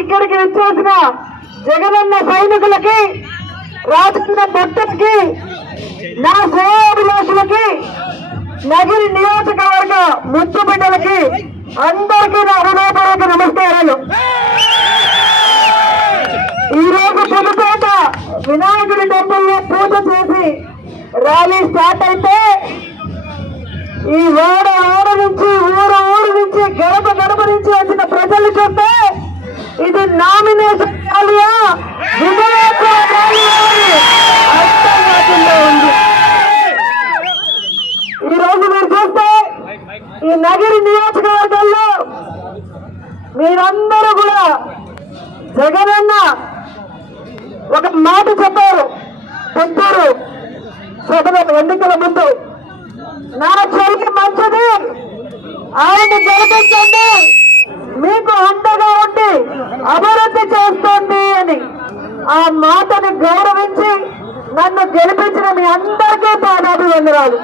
ఇక్కడికి వచ్చేసిన జగనన్న సైనికులకి, రాజన్న భక్తులకి, నా శ్రేయోభిలాషులకి, నగిరి నియోజకవర్గ ముచ్చు బిడ్డలకి అందరికీ నా హృదయపూర్వక నమస్కారాలు. ఈ రోజు పుదుపేట వినాయకుడి టెంపుల్లో పూజ చేసి ర్యాలీ స్టార్ట్ అయితే ఈ ఓడ నుంచి ఊరు నుంచి గడప నుంచి వచ్చిన ప్రజలు చూస్తే ఇది నామినేషన్ ర్యాలీయా విజయోత్సవ ర్యాలీయా ఉంది. ఈ రోజు మీరు చూస్తే ఈ నగిరి నియోజకవర్గంలో మీరందరూ కూడా జగనన్న ఒక మాట చెప్పారు పుత్తూరు సభలో ఎన్నికల ముందు, నా చెల్లి మంచిది, ఆయన్ని గెలిపించండి, మీకు అండగా ఉండి అభివృద్ధి చేస్తుంది అని. ఆ మాటని గౌరవించి నన్ను గెలిపించిన మీ అందరికీ పాదాభివందనాలు.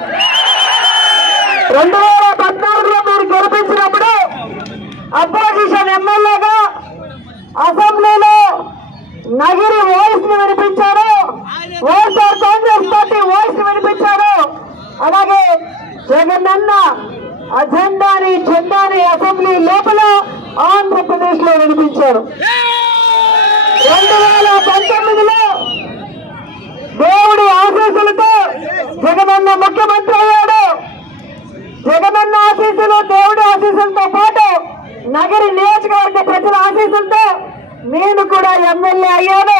2014లో మీరు గెలిపించినప్పుడు అపోజిషన్ ఎమ్మెల్యేగా అసెంబ్లీలో నగిరి వాయిస్ ని వినిపించారు, వైఎస్ఆర్ కాంగ్రెస్ పార్టీ వాయిస్ ని వినిపించారు. అలాగే జగనన్న అజెండాని జెండాని అసెంబ్లీ లోపల ఆంధ్రప్రదేశ్ లో వినిపించారు. 2019లో దేవుడి ఆశీస్సులతో జగనన్న ముఖ్యమంత్రి అయ్యాడు. జగనన్న ఆశీస్సులు, దేవుడి ఆశీస్సులతో పాటు నగరి నియోజకవర్గ ప్రజల ఆశీస్సులతో నేను కూడా ఎమ్మెల్యే అయ్యాను,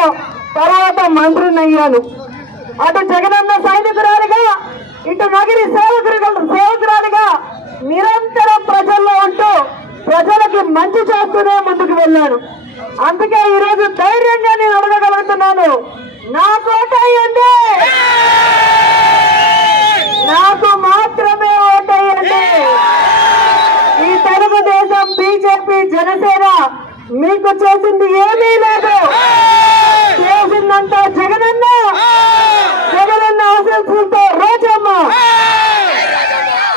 తర్వాత మంత్రిని అయ్యాను. అటు జగనన్న సైనికురాలిగా, ఇటు నగిరి సేవకురాలిగా నిరంతరం ప్రజల్లో ఉంటూ ప్రజలకి మంచి చేస్తూనే ముందుకు వెళ్ళాను. అందుకే ఈరోజు ధైర్యంగా నేను అడగగలుగుతున్నాను, నా కోట అయ్యండి, నాకు మాత్రమే ఓటేయండి. ఈ తెలుగుదేశం, బీజేపీ, జనసేన మీకు చేసింది ఏమీ లేదు. చేసిందంతా జగనన్న ఆశీస్సులతో రోజమ్మ.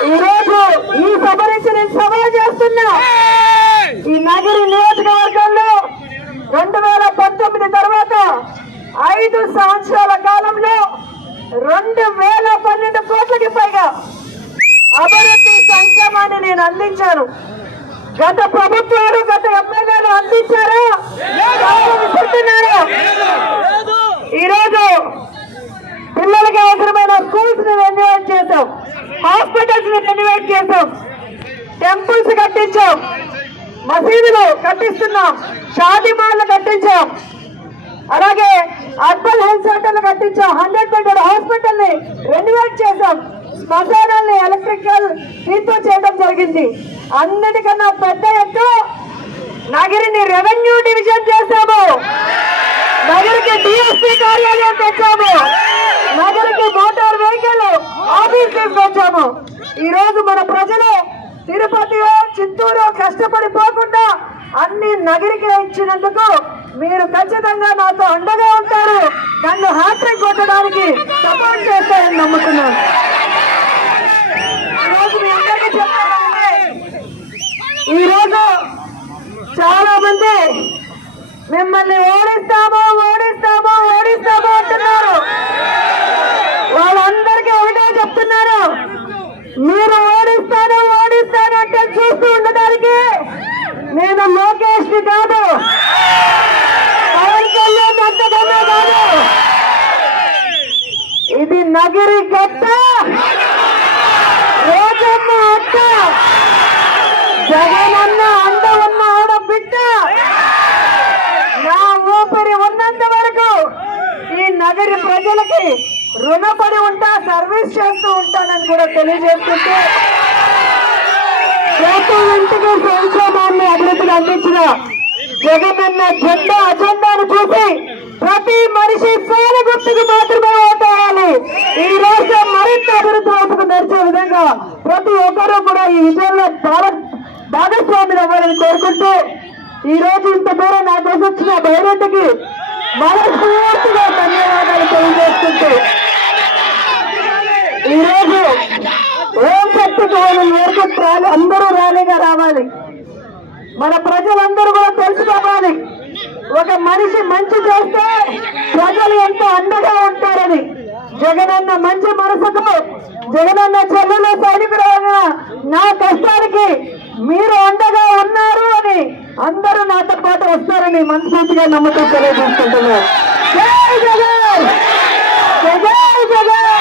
ఈరోజు ఈ సభ నుంచి నేను సవాల్ చేస్తున్నా, ఈ నగిరి నియోజకవర్గంలో 2019 తర్వాత 5 సంవత్సరాల కాలంలో 2012 కోట్లకి పైగా అభివృద్ధి సంక్షేమాన్ని నేను అందించాను. గత ప్రభుత్వాలు, గత ఎమ్మెల్యేలు అందించారా? ఈరోజు పిల్లలకి అవసరమైన స్కూల్స్ ని రెన్యువేట్ చేశాం, హాస్పిటల్స్ ని రెన్యువేట్ చేశాం, టెంపుల్స్ కట్టించాం, మసీదులు కట్టిస్తున్నాం, షాదీ మాల్లు కట్టించాం, అలాగే అర్బన్ హెల్త్ సెంటర్లు కట్టించాం, 100 బెడ్ హాస్పిటల్ ని రెన్యువేట్ చేశాం, శ్మశానాల్ని ఎలక్ట్రికల్ దీంతో చేయడం జరిగింది. అన్నిటికన్నా పెద్ద ఎత్తు నగిరిని రెవెన్యూ డివిజన్ చేశాము, నగరికి డిఎస్పీ కార్యాలయం తెచ్చాము, నగరికి మోటార్ వెహికల్ ఆఫీస్ తీసుకొచ్చాము. ఈ రోజు మన ప్రజలు తిరుపతి, చిత్తూరు కష్టపడిపోకుండా అన్ని నగరికి ఇచ్చినందుకు మీరు ఖచ్చితంగా నాతో అండగా ఉంటారు, నన్ను హ్యాట్రిక్ కొట్టడానికి సపోర్ట్ చేస్తారని నమ్ముతున్నాను. ఈరోజు మీ అందరికీ చెప్పాలంటే, ఈరోజు చాలా మంది మిమ్మల్ని ఓడిస్తాము అంటున్నారు. వాళ్ళందరికీ ఒకటే చెప్తున్నారు, మీరు ఓడిస్తాను అంటే చూస్తూ ఉండడానికి నేను లోకేష్ ని కాదు, పవన్ కళ్యాణ్ అంతకన్నా కాదు, ఇది నగిరి గడ్డ, రోజమ్మ అక్క, జగనన్న అండ ఉన్న ఆడబిడ్డ. నా ఊపిరి ఉన్నంత వరకు ఈ నగరి ప్రజలకి రుణపడి ఉంటా, సర్వీస్ చేస్తూ ఉంటానని కూడా తెలియజేస్తుంటే, ప్రతి ఇంటికి సంక్షేమాన్ని అభివృద్ధిని అందించిన జగనన్న జెండా అజెండాను చూసి ప్రతి మనిషి పేరు గుర్తుకు మాత్రమే ఓటేయాలి. ఈ రాష్ట్రం మరింత అభివృద్ధి వైపుకు నడిచే విధంగా ప్రతి ఒక్కరూ కూడా ఈ విజయంలో భాగస్వామిని అవ్వాలని కోరుకుంటూ, ఈ రోజు ఇంత దూరం నా కోసం వచ్చిన బైరెడ్డికి మనస్ఫూర్తిగా ధన్యవాదాలు తెలియజేస్తుంటూ, ఈరోజు ఓం శక్తికి అందరూ ర్యాలీగా రావాలి, మన ప్రజలందరూ కూడా తెలుసుకోవాలి. మనిషి మంచి చేస్తే ప్రజలు ఎంతో అండగా ఉంటారని, జగనన్న మంచి మనసుకు, జగనన్న చెల్లెలు సైనికులు నా కష్టానికి మీరు అండగా ఉన్నారు అని అందరూ నాతో పాటు వస్తారని మనస్ఫూర్తిగా నమ్మకం తెలియజేసుకుంటున్నారు. జై జగన్, జై జగన్.